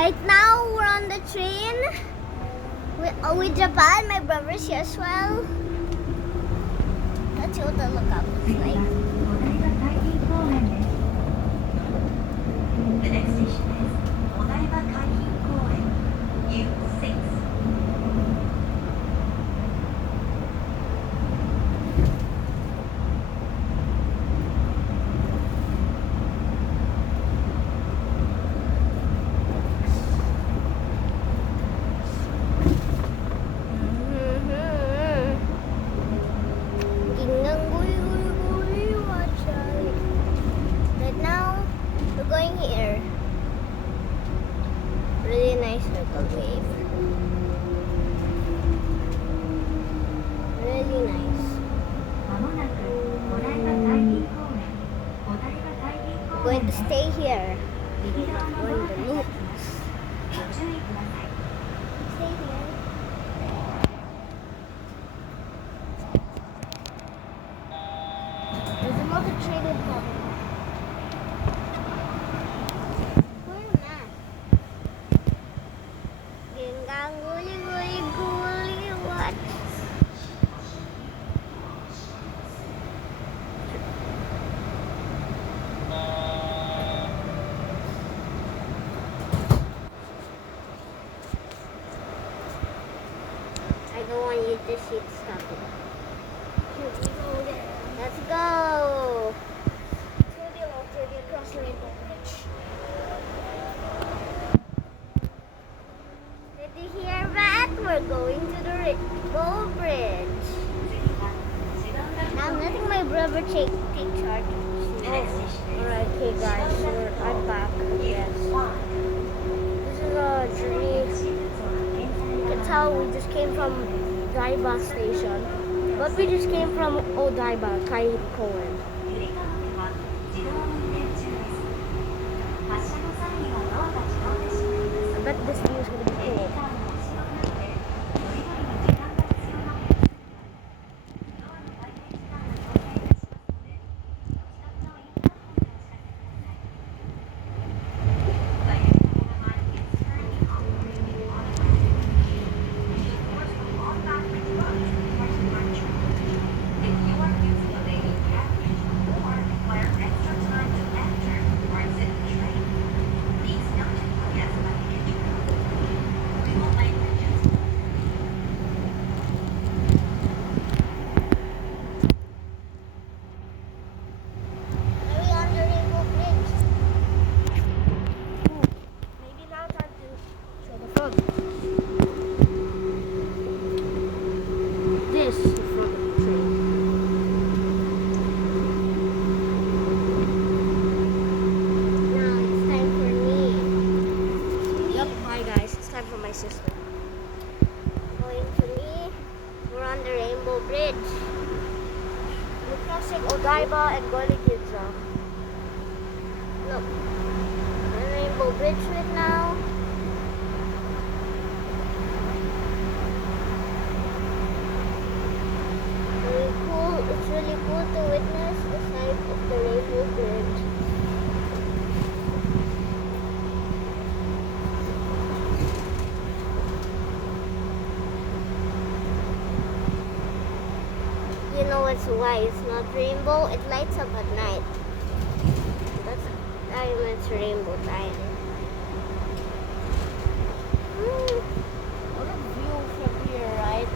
Right now we're on the train with Japan. My brother's here as well. Let's see what the lookout looks like. The next station is Daiba U-6. Right now we're going here. Really nice little wave. Really nice. I'm going to stay here. I'm going to loop. Stay here. There's another train coming. Where am I? Gingang guli guli guli what? I don't want you to see the stuff. Here we go there. Let's go. It's gonna be a long journey across the Rainbow Bridge. Did you hear that? We're going to the Rainbow Bridge. Now I'm letting my brother take charge. Alright, hey guys, I'm back. Yes. This is a journey. You can tell we just came from Daiba station. But we just came from Daiba, Koen. I bet this view is going to be cool. This is from the train. Now it's time for me. Yep, hi guys, it's time for my sister. Going to me, we're on the Rainbow Bridge. We're crossing Odaiba and Goliginza. Look, the Rainbow Bridge right now. It's really cool to witness the sight of the Rainbow Bridge. You know it's why it's not rainbow, it lights up at night. That's the time it's rainbow time. What a view from here, right?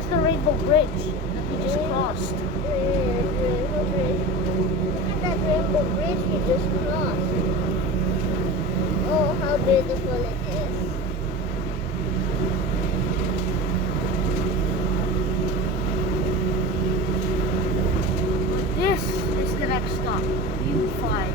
There's the Rainbow Bridge that we just crossed. Rainbow Bridge. Look at that rainbow bridge we just crossed. Oh, how beautiful it is. This is the next stop, U-5.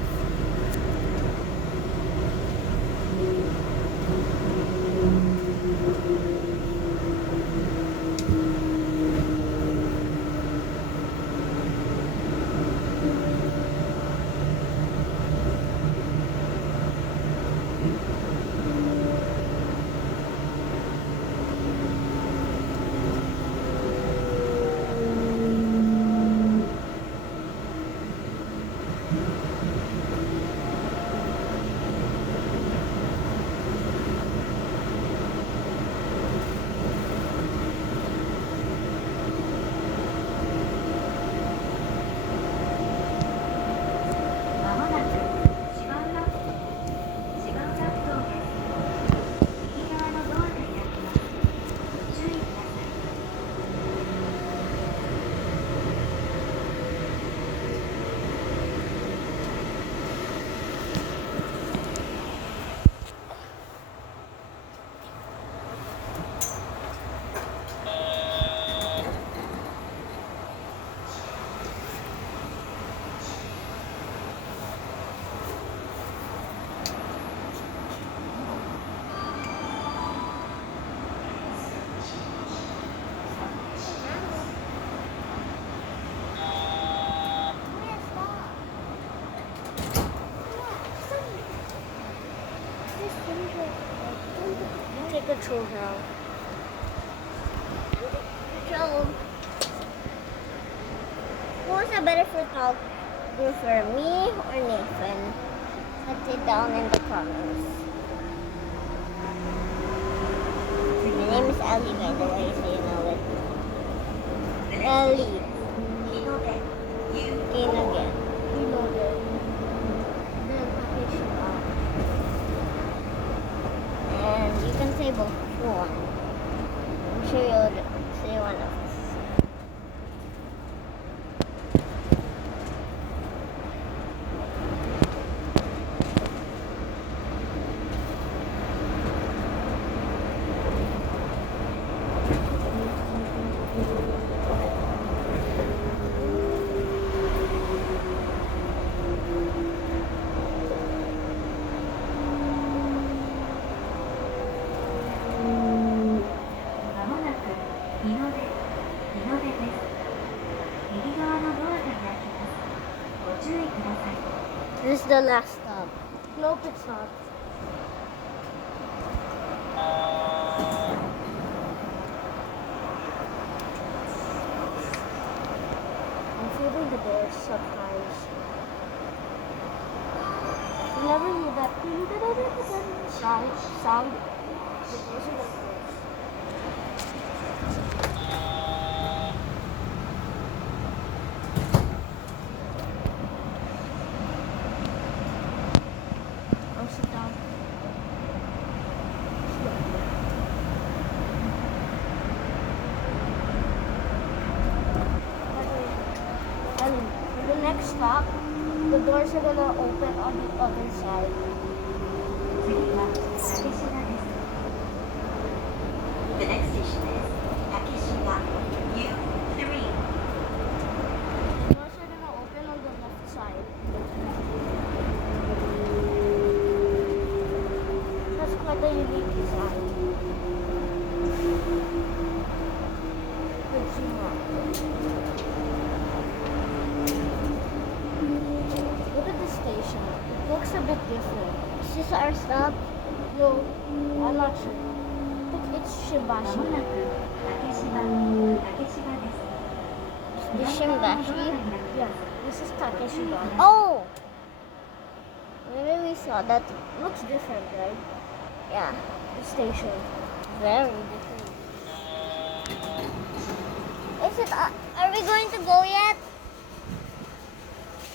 Take control now. So, who's a better photographer, me or Nathan? Let's it down in the comments. My name is Ali, by the way, so you know it. Ali. Teen again. You know that. The package And you can say both if you want. I'm sure you'll say one of us. This is the last stop. Nope, it's not. I'm feeling the doors sometimes. You never hear that sound. The doors are like this. I'll sit down. And the next stop, the doors are gonna open on the other side. The next station is Takeshima U-3. The doors are gonna open on the left side. That's quite a unique design. Good zoom out. Look at the station. It looks a bit different. Is this our stop? No, I'm not sure. I think it's Shimbashi. The Shimbashi? Yeah, this is Takeshiba. Oh! Maybe we saw that. Looks different, right? Yeah, The station. very different. Is it? Are we going to go yet?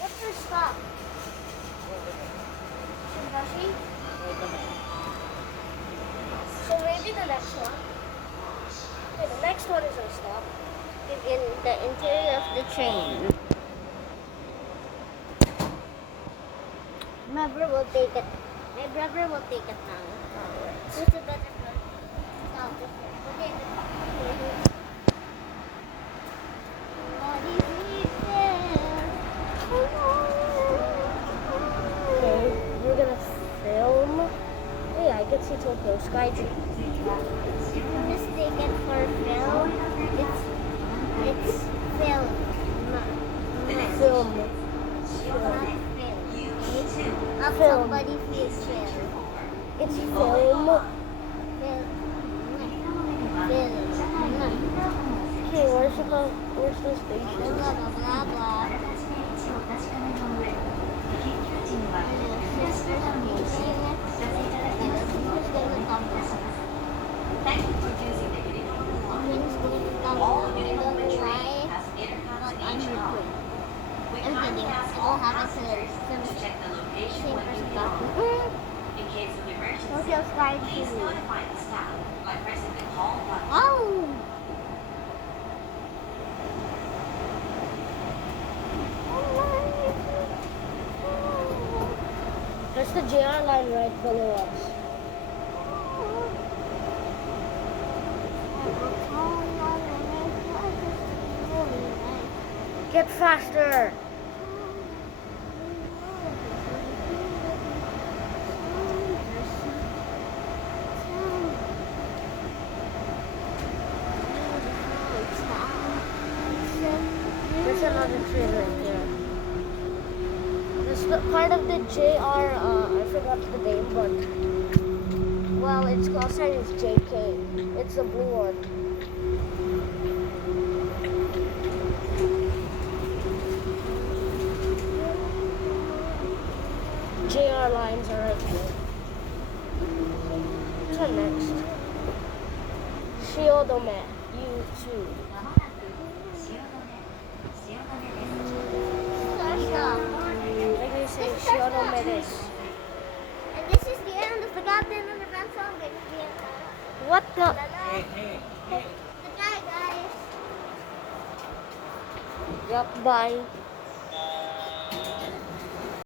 What's your stop? Shimbashi? So maybe the next one. Okay, the next one is our stop? In the interior of the train. My brother will take it. My brother will take it now. Who's the better one? No, okay. Okay, we're gonna film. Hey, I can see Tokyo Skytree. Just take it for film. It's film. Film. Not film. Not Film. somebody feels film. It's film. Film. Okay, where's the station? Blah blah blah blah. Thank you for choosing the Yurikamome. All Yurikamome train has intercontinental travel. We kindly ask all passengers to check the location when you get on. In case of emergency, Tokyo Sky please Tree. notify the staff by pressing the call button. Oh! That's the JR line right below us. Get faster! There's another train right there. This the part of the JR, I forgot the name, but well, its call sign is JK. It's a blue one. JR lines are right here. Which one next? Shiodome, U-2. Like they say, Shiodome this. And this is the end of the Captain Underground song. What the? Goodbye, guys. Yup, bye.